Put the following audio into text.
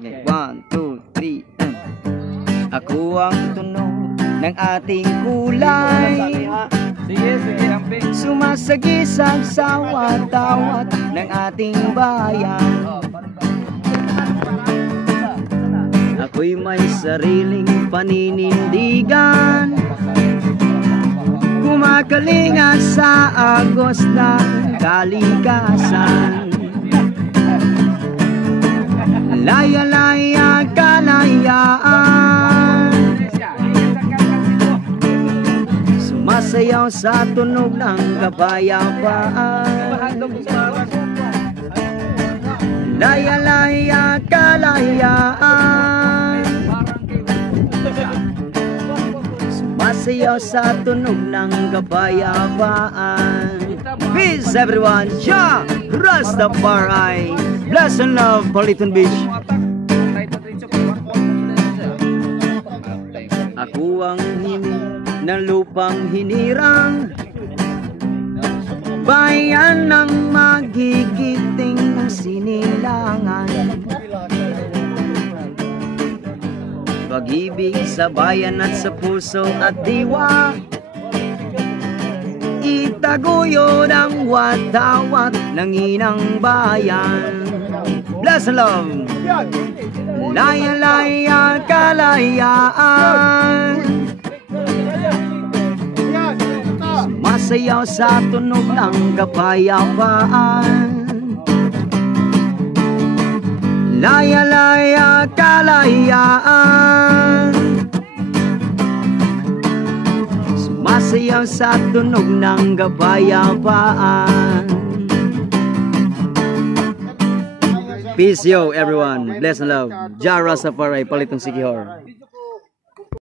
Okay, 1, 2, 3, and ako ang tunog ng ating kulay, sumasagisag sa watawat ng ating bayan. Ako'y may sariling paninindigan, kumakalinga sa agos ng kalikasan. Laya-laya kalayaan, sumasayaw sa tunog ng kapayapaan. Laya-laya kalayaan, sumasayaw sa tunog ng kapayapaan. Peace everyone, Jah Rastafari. Bless and love, Politon Beach. Ako ang himig ng lupang hinirang, bayan ng magigiting ng sinilangan. Pag-ibig sa bayan at sa puso at diwa, itaguyod ang watawat ng inang bayan. Bless and love. Laya-laya kalayaan, sumasayaw sa tunog ng kapayapaan. Laya-laya kalayaan, sumasayaw sa tunog ng kapayapaan. Peace yo everyone. Bless and love. Jah Rastafari, Palitong Sikihor.